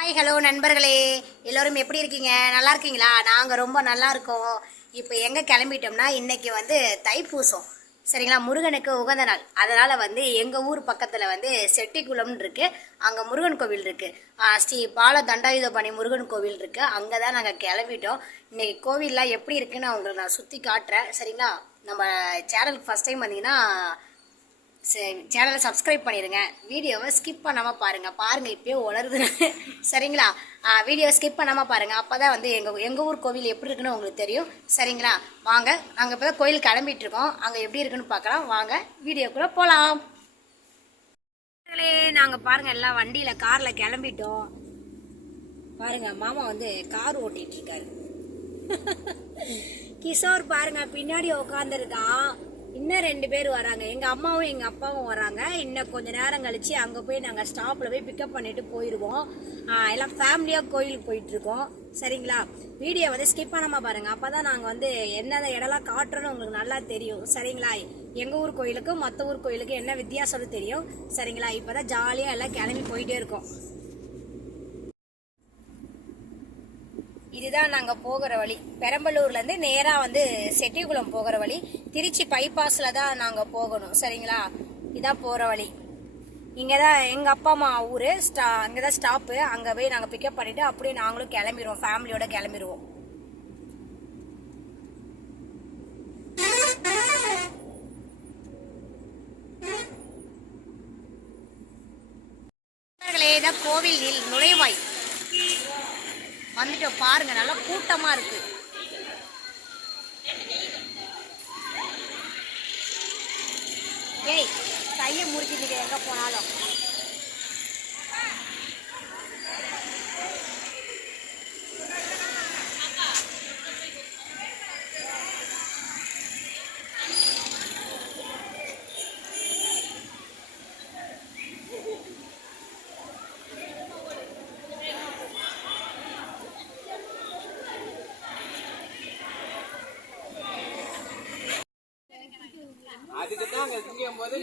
Hi hello நண்பர்களே. எல்லோரும் எப்படி இருக்கீங்க? நல்லா இருக்கீங்களா? நாங்கள் ரொம்ப நல்லா இருக்கோம். இப்போ எங்கே கிளம்பிட்டோம்னா இன்றைக்கி வந்து தைப்பூசம். சரிங்களா? முருகனுக்கு உகந்த நாள். அதனால் வந்து எங்கள் ஊர் பக்கத்தில் வந்து செட்டிக்குளம்னு இருக்குது அங்கே முருகன் கோவில் இருக்குது ஸ்ரீ பால தண்டாயுதபாணி முருகன் கோவில் இருக்குது அங்கே தான் நாங்கள் கிளம்பிட்டோம். இன்றைக்கி கோவில்லாம் எப்படி இருக்குன்னு நான் உங்களுக்கு நான் சுற்றி காட்டுறேன். சரிங்களா? நம்ம சேனலுக்கு ஃபஸ்ட் டைம் வந்தீங்கன்னா சரி சேனலை சப்ஸ்கிரைப் பண்ணிடுங்க வீடியோவை ஸ்கிப் பண்ணாமல் பாருங்கள் பாருங்கள் இப்போயே உளருது சரிங்களா? வீடியோவை ஸ்கிப் பண்ணாமல் பாருங்கள் அப்போ தான் வந்து எங்கள் எங்கள் ஊர் கோவில் எப்படி இருக்குன்னு உங்களுக்கு தெரியும். சரிங்களா? வாங்க நாங்கள் இப்போ தான் கோயில் கிளம்பிட்டு இருக்கோம். அங்கே எப்படி இருக்குன்னு பார்க்கலாம். வாங்க வீடியோக்குள்ளே போகலாம் நாங்கள் பாருங்கள் எல்லாம் வண்டியில் காரில் கிளம்பிட்டோம். பாருங்கள் மாமா வந்து கார் ஓட்டிகிட்டு இருக்காரு. கிஷோர் பாருங்கள் பின்னாடி உட்காந்துருக்கான் இன்னும் ரெண்டு பேர் வராங்க. எங்கள் அம்மாவும் எங்கள் அப்பாவும் வராங்க. இன்னும் கொஞ்ச நேரம் கழித்து அங்கே போய் நாங்கள் ஸ்டாப்பில் போய் பிக்கப் பண்ணிட்டு போயிடுவோம் எல்லாம் ஃபேமிலியாக கோயிலுக்கு போயிட்டுருக்கோம் சரிங்களா? வீடியோ வந்து ஸ்கிப் ஆணாமா பாருங்கள் அப்போ தான் நாங்கள் வந்து என்னென்ன இடம்லாம் காட்டுறோன்னு உங்களுக்கு நல்லா தெரியும். சரிங்களா? எங்கள் ஊர் கோயிலுக்கும் மற்ற ஊர் கோயிலுக்கும் என்ன வித்தியாசம்னு தெரியும். சரிங்களா? இப்போ தான் ஜாலியாக எல்லாம் கிளம்பி போயிட்டே இருக்கோம். இதுதான் நாங்கள் போகிற வழி. பெரம்பலூர்லேருந்து நேராக வந்து செட்டிகுளம் போகிற வழி. திருச்சி பைபாஸில் தான் நாங்கள் போகணும். சரிங்களா? இதான் போகிற வழி. இங்கே தான் எங்கள் அப்பா அம்மா ஊர். ஸ்டா அங்கதான் ஸ்டாப்பு அங்கே போய் நாங்கள் பிக்கப் பண்ணிட்டு அப்படியே நாங்களும் கிளம்பிடுவோம் ஃபேமிலியோட கிளம்பிடுவோம் கோவிலில் கோவில் நுழைவாய். வந்துட்டு பாருங்க நல்லா கூட்டமா இருக்கு. ஏய் கையை முறிச்சிட்டு எங்க போனாலும். திங்கும் போது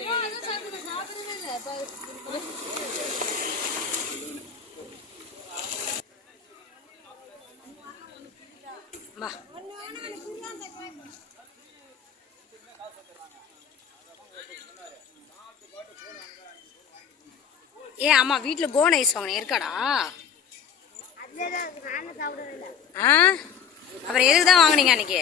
ஏ ஆமா வீட்டுல கோன் ஐஸ் இருக்காடா? ஆ? அப்புறம் எதுக்கு தான் வாங்குனீங்க அன்னைக்கு?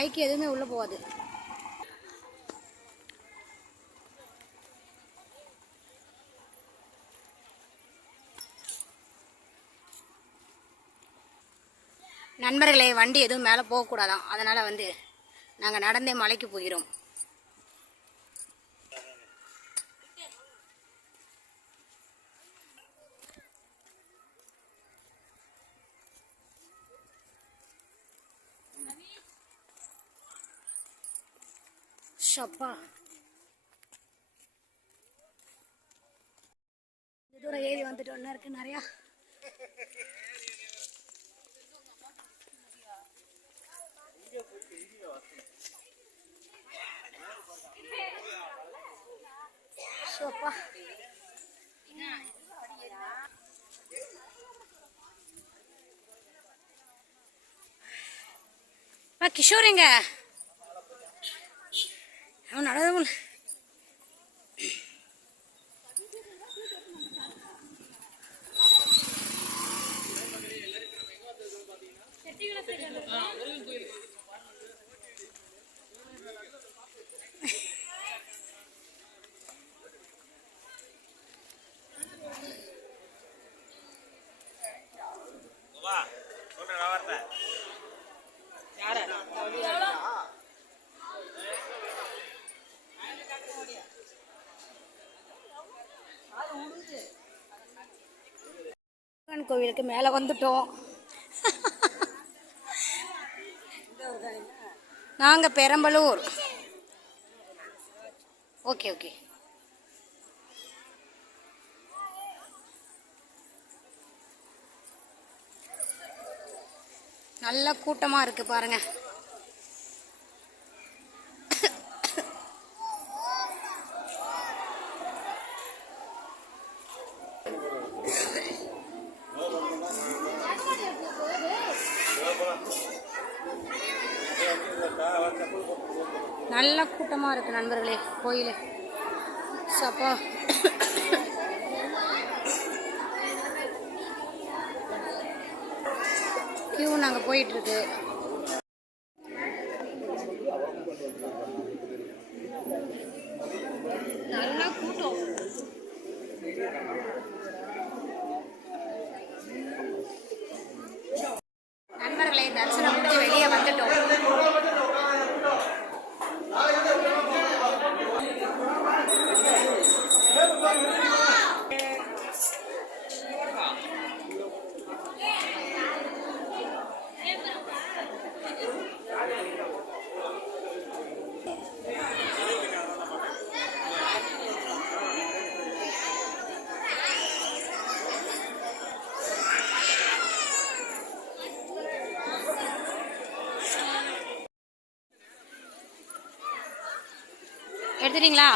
பைக்கு எதுவுமே உள்ளே போகாது. நண்பர்களே வண்டி எதுவும் மேலே போகக்கூடாதான். அதனால் வந்து நாங்கள் நடந்தே மலைக்கு போகிறோம். ஷப்பா. இந்த தூரம் ஏறி வந்துட்டு ஒன்றா இருக்கு நிறையா. சோப்பா கிஷோர் எங்க? নাড়া দেবো না முருகன் கோவிலுக்கு மேலே வந்துட்டோம். நாங்கள் பெரம்பலூர். Okay okay. நல்ல கூட்டமாக இருக்கு பாருங்க. நல்ல கூட்டமாக இருக்கு நண்பர்களே கோயில். சப்பா கியூ நாங்கள் போயிட்டுருக்கு இருக்கு நல்ல கூட்டம் நண்பர்களே தரிசனம் முடிஞ்சு வெளியே வந்துட்டோம் எடுத்துட்டீங்களா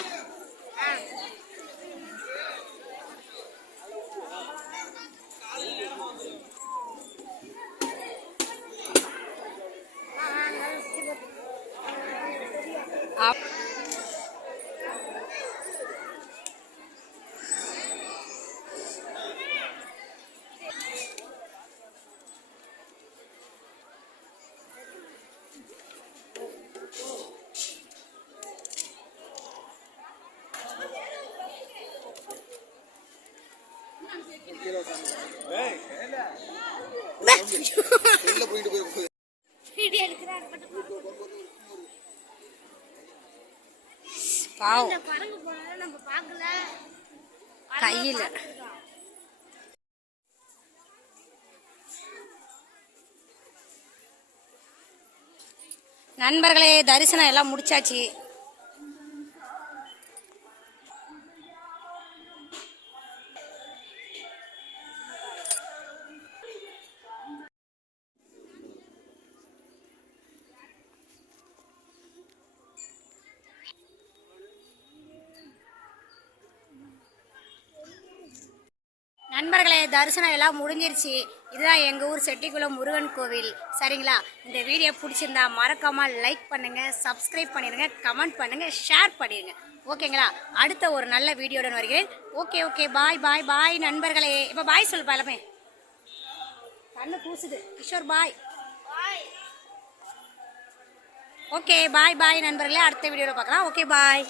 பாவம். கையில். நண்பர்களே தரிசனம் எல்லாம் முடிச்சாச்சு. நண்பர்களே தரிசனம் எல்லாம் முடிஞ்சிருச்சு. இதுதான் எங்கள் ஊர் செட்டிக்குளம் முருகன் கோவில். சரிங்களா? இந்த வீடியோ பிடிச்சிருந்தா மறக்காம லைக் பண்ணுங்க சப்ஸ்கிரைப் பண்ணிடுங்க கமெண்ட் பண்ணுங்க ஷேர் பண்ணிடுங்க ஓகேங்களா? அடுத்த ஒரு நல்ல வீடியோடன் வருகிறேன். Okay okay. பாய் பாய் பாய் நண்பர்களே. இப்போ பாய் சொல்லுப்பா எல்லாமே கண்ணு கூசுது. கிஷோர் பாய் ஓகே பாய் பாய் நண்பர்களே. அடுத்த வீடியோவில் பார்க்கலாம். Okay bye